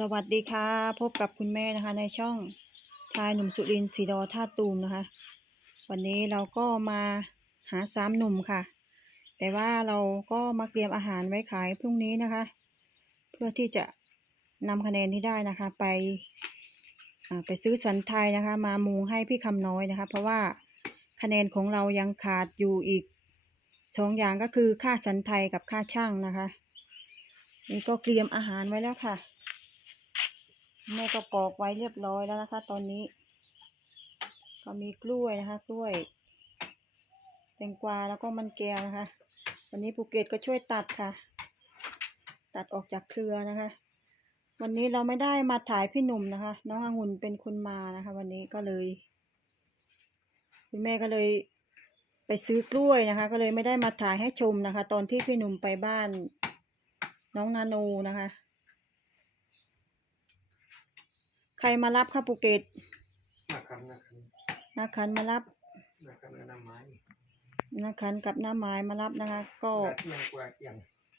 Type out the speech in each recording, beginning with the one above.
สวัสดีค่ะ พบกับคุณแม่นะคะ ในช่องทายหนุ่มสุรินทร์สีดอท่าตูมนะคะ วันนี้เราก็มาหาสามหนุ่มค่ะ แต่ว่าเราก็มาเตรียมอาหารไว้ขายพรุ่งนี้นะคะ เพื่อที่จะนำคะแนนที่ได้นะคะ ไปไปซื้อสันไทยนะคะ มามูให้พี่คำน้อยนะคะ เพราะว่าคะแนนของเรายังขาดอยู่อีกสองอย่างก็คือค่าสันไทยกับค่าช่างนะคะ นี่ก็เตรียมอาหารไว้แล้วค่ะ แม่ก็ปอกไว้เรียบร้อยแล้วนะคะ ตอนนี้ ก็มีกล้วยนะคะ กล้วย แตงกวาแล้วก็มันแก้วนะคะ วันนี้ภูเก็ตก็ช่วยตัดค่ะ ตัดออกจากเครือนะคะ วันนี้เราไม่ได้มาถ่ายพี่หนุ่มนะคะ น้ององุ่นเป็นคนมานะคะ วันนี้ก็เลยคุณแม่ก็เลยไปซื้อกล้วยนะคะ ก็เลยไม่ได้มาถ่ายให้ชมนะคะ ตอนที่พี่หนุ่มไปบ้าน น้องนาโนนะคะ ใครมารับคะภูเก็ตนะครับนะครับนาคันมารับนะครับอนามัยนาคันกับน้าไม้มารับนะคะ ก็และเอียงกว่าเอียง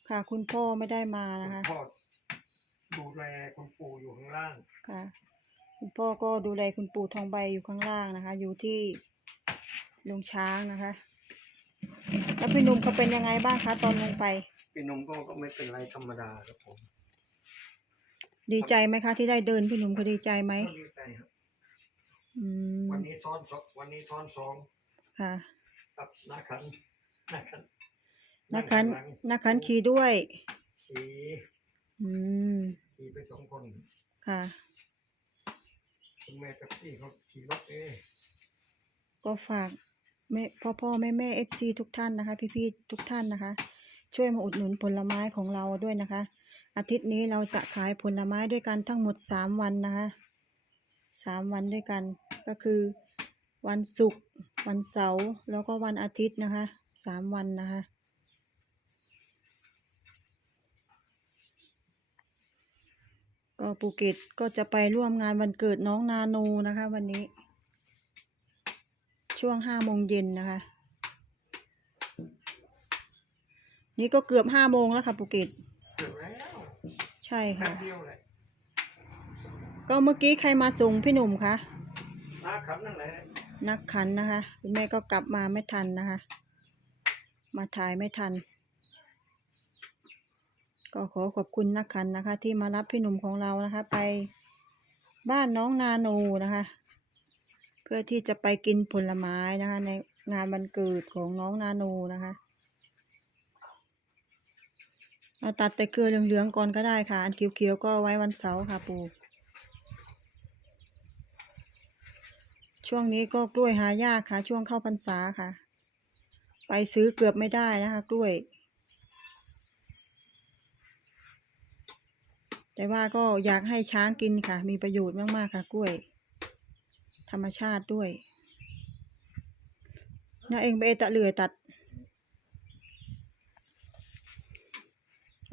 ค่ะคุณพ่อไม่ได้มาคุนะณคะพ่อดูแลคุณปู่อยู่ข้างล่างค่ะ คุณพ่อก็ดูแลคุณปู่ทองใบอยู่ข้างล่างนะคะ อยู่ที่ลุงช้างนะคะ แล้วพี่หนุ่มเขาเป็นยังไงบ้างคะตอนลงไปพี่หนุ่มก็ก็ไม่เป็นไรธรรมดาครับผม ดีใจไหมคะที่ได้เดินพี่หนุ่มเขาดีใจไหมก็ดีใจครับอืมวันนี้ซ้อนสองวันนี้ซ้อนสองค่ะกับนาคันนาคันนาคันหลังนาคันขี่ด้วยขี่อืมขี่ไปสองคนค่ะคุณแม่กับพี่เขาขี่รถเองก็ฝากแม่พ่อพ่อแม่แม่เอฟซีทุกท่านนะคะ พี่พี่ๆทุกท่านนะคะ ช่วยมาอุดหนุนผลไม้ของเราด้วยนะคะ อาทิตย์นี้เราจะขายผลไม้ด้วยกันทั้งหมดสามวันนะคะสามวันด้วยกัน ก็คือวันศุกร์วันเสาร์แล้วก็วันอาทิตย์นะคะสามวันนะคะก็ภูเก็ตก็จะไปร่วมงานวันเกิดน้องนาโนนะคะ วันนี้ ช่วงห้าโมงเย็นนะคะ นี่ก็เกือบห้าโมงแล้วค่ะภูเก็ต ใช่แป๊ค่ะบเดียวเลยก็เมื่อกี้ใครมาส่งพี่หนุ่มคะนาคันนั่นแหละนักขันนะคะคุณแม่ก็กลับมาไม่ทันนะคะ มาถ่ายไม่ทัน ก็ขอขอบคุณนักขันนะคะ ที่มารับพี่หนุ่มของเรานะคะ ไปบ้านน้องนาโนนะคะ เพื่อที่จะไปกินผลไม้นะคะ ในงานวันเกิดของน้องนาโนนะคะ เราตัดแต่เกลือเหลืองๆก่อนก็ได้ค่ะ อันเขียวๆก็ไว้วันเสาร์ค่ะปู่ช่วงนี้ก็กล้วยหายากค่ะ ช่วงเข้าพรรษาค่ะ ไปซื้อเกือบไม่ได้นะคะ กล้วย แต่ว่าก็อยากให้ช้างกินค่ะ มีประโยชน์มากๆค่ะ กล้วย ธรรมชาติด้วยน้าเองไปเอตะเหลือตัด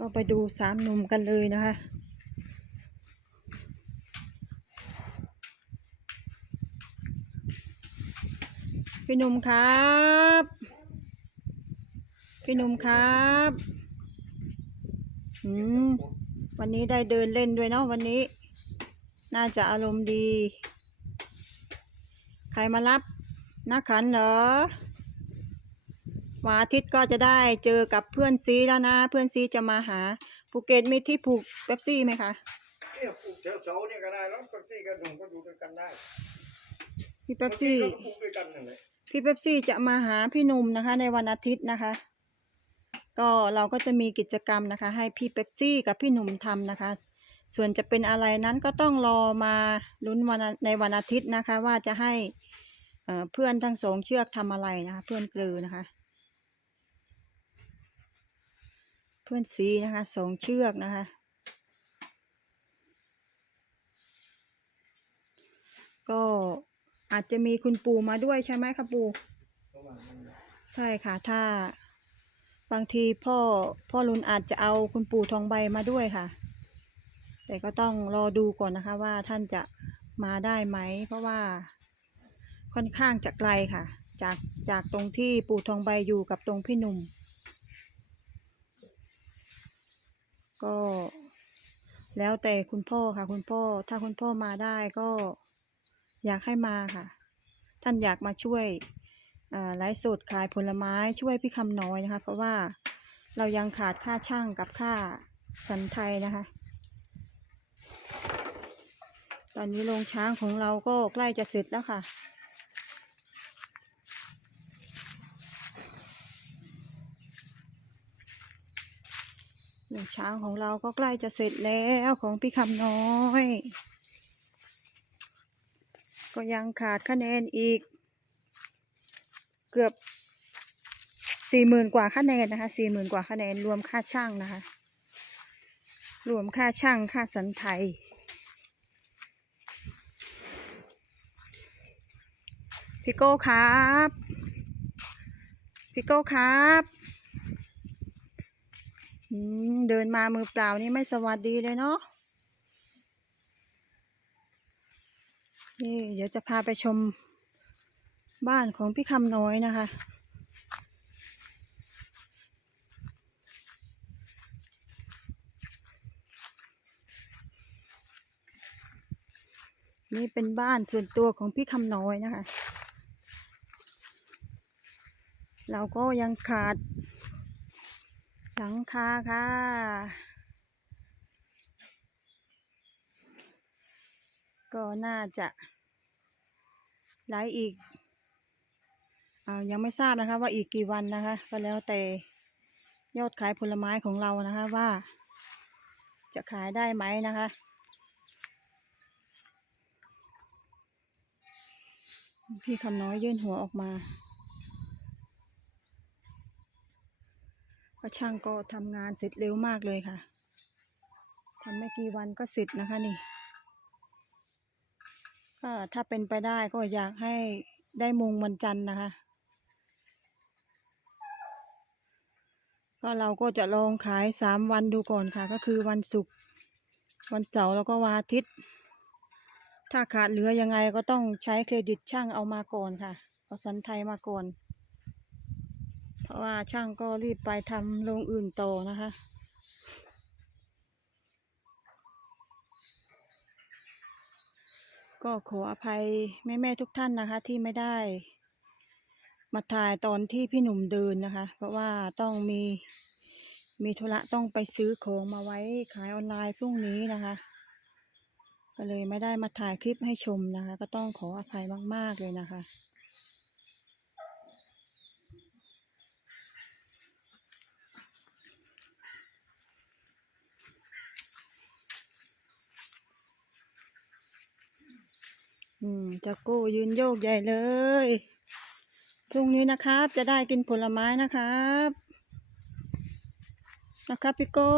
ก็ไปดูสามหนุ่มกันเลยนะคะ พี่หนุ่มครับ พี่หนุ่มครับอืมวันนี้ได้เดินเล่นด้วยเนาะวันนี้ น่าจะอารมณ์ดี ใครมารับนักขันเหรอ วันอาทิตย์ก็จะได้เจอกับเพื่อนซีแล้วนะ เพื่อนซีจะมาหาภูเก็ตมีที่ผูกเป๊ปซี่ไหมคะเนี่ยปลูกแถวเสาเนี่ยก็ได้แล้วก็ซี่กับหนุ่มก็ดูด้วยกันได้พี่เป๊ปซี่บางทีก็ปลูกด้วยกันนั่นแหละพี่เป๊ปซี่จะมาหาพี่หนุ่มนะคะ ในวันอาทิตย์นะคะ ก็เราก็จะมีกิจกรรมนะคะ ให้พี่เป๊ปซี่กับพี่หนุ่มทำนะคะ ส่วนจะเป็นอะไรนั้นก็ต้องรอมาลุ้นวันอาในวันอาทิตย์นะคะ ว่าจะให้เอ่อเพื่อนทั้งสองเชือกทำอะไรนะคะ เพื่อนเกลือนะคะ เพื่อนสีนะคะสองเชือกนะคะ ก็อาจจะมีคุณปู่มาด้วยใช่ไหมคะปู่ใช่ค่ะ ถ้าบางทีพ่อพ่อรุนอาจจะเอาคุณปู่ทองใบมาด้วยค่ะ แต่ก็ต้องรอดูก่อนนะคะว่าท่านจะมาได้ไหม เพราะว่าค่อนข้างจะไกลค่ะ จากจากตรงที่ปู่ทองใบอยู่กับตรงพี่หนุ่ม ก็ แล้วแต่คุณพ่อค่ะ คุณพ่อ ถ้าคุณพ่อมาได้ก็อยากให้มาค่ะ ท่านอยากมาช่วยไลฟ์สดขายผลไม้ช่วยพี่คำน้อยนะคะ เพราะว่าเรายังขาดค่าช่างกับค่าสันไทยนะคะ ตอนนี้โรงช้างของเราก็ใกล้จะเสร็จแล้วค่ะ โรงช้างของเราก็ใกล้จะเสร็จแล้วของพี่คำน้อย ก็ยังขาดคะแนนอีก เกือบสี่หมื่นกว่าคะแนนนะคะสี่หมื่นกว่าคะแนนรวมค่าช่างนะคะ รวมค่าช่างค่าสันไทยพี่โก้ครับพี่โก้ครับ เดินมามือเปล่านี่ไม่สวัสดีเลยเนาะนี่เดี๋ยวจะพาไปชมบ้านของพี่คำน้อยนะคะ นี่เป็นบ้านส่วนตัวของพี่คำน้อยนะคะ เราก็ยังขาด หลังคาค่ะ ก็น่าจะไหลอีกอายังไม่ทราบนะคะว่าอีกกี่วันนะคะ ก็แล้วแต่ยอดขายผลไม้ของเรานะคะว่า จะขายได้ไหมนะคะ พี่คำน้อยยื่นหัวออกมาเพราะ ช่างก็ทำงานเสร็จเร็วมากเลยค่ะทำไม่กี่วันก็เสร็จนะคะนี่ก็ถ้าเป็นไปได้ก็อยากให้ได้มงวันจันทร์นะคะ ก็เราก็จะลองขายสามวันดูก่อนค่ะ ก็คือวันศุกร์วันเสาร์แล้วก็วันอาทิตย์ ถ้าขาดเหลือยังไงก็ต้องใช้เครดิตช่างเอามาก่อนค่ะเอาสันไทยมาก่อน ราะว่าช่างก็รีบไปทำโรงอื่นต่อนะคะก็ขออภัยแม่ ๆ ทุกท่านนะคะที่ไม่ได้ มาถ่ายตอนที่พี่หนุ่มเดินนะคะ เพราะว่าต้องมีมีธุระต้องไปซื้อของมาไว้ขายออนไลน์พรุ่งนี้นะคะ ก็เลยไม่ได้มาถ่ายคลิปให้ชมนะคะ ก็ต้องขออภัยมาก ๆ เลยนะคะ อืมจะโก้ยืนโยกใหญ่เลย พรุ่งนี้นะครับ จะได้กินผลไม้นะครับ นะครับพี่โก้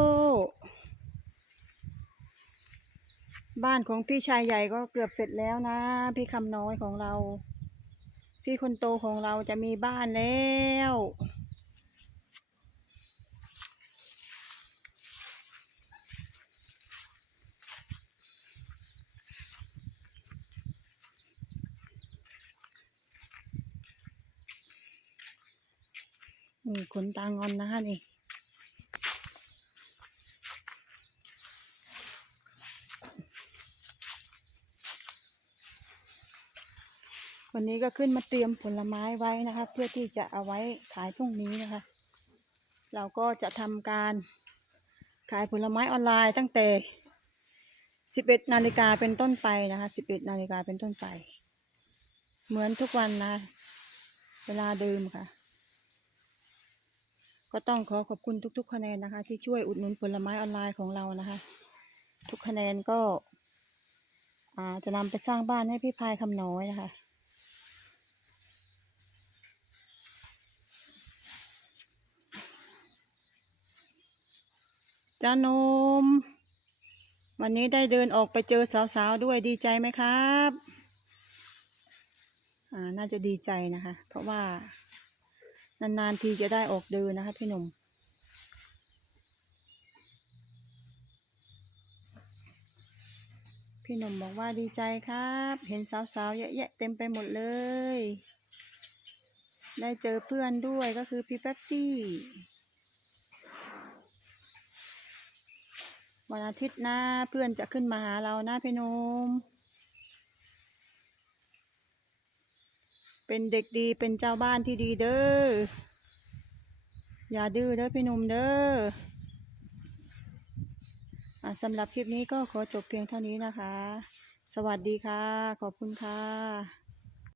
บ้านของพี่ชายใหญ่ก็เกือบเสร็จแล้วนะ พี่คำน้อยของเรา พี่คนโตของเราจะมีบ้านแล้ว นี่ขนตางอนนะคะนี่วันนี้ก็ขึ้นมาเตรียมผลไม้ไว้นะคะ เพื่อที่จะเอาไว้ขายพรุ่งนี้นะคะ เราก็จะทำการขายผลไม้ออนไลน์ตั้งแต่ 11 นาฬิกาเป็นต้นไปนะคะ 11 นาฬิกาเป็นต้นไป เหมือนทุกวันนะ เวลาเดิมค่ะ ก็ต้องขอขอบคุณทุก ๆ คะแนนนะคะ ที่ช่วยอุดหนุนผลไม้ออนไลน์ของเรานะคะ ทุกคะแนนก็จะนำไปสร้างบ้านให้พี่พายคำน้อยนะคะจ้านม วันนี้ได้เดินออกไปเจอสาวๆด้วยดีใจไหมครับ น่าจะดีใจนะคะ เพราะว่า นานๆทีจะได้ออกเดินนะคะพี่หนุ่มพี่หนุ่มบอกว่าดีใจครับ เห็นสาวๆเยอะแยะเต็มไปหมดเลย ได้เจอเพื่อนด้วยก็คือพี่แป๊บซี่ วันอาทิตย์หน้าเพื่อนจะขึ้นมาหาเรานะพี่หนุ่ม เป็นเด็กดีเป็นเจ้าบ้านที่ดีเด้อ อย่าดื้อเด้อพี่หนุ่มเด้ออะสำหรับคลิปนี้ก็ขอจบเพียงเท่านี้นะคะ สวัสดีค่ะ ขอบคุณค่ะ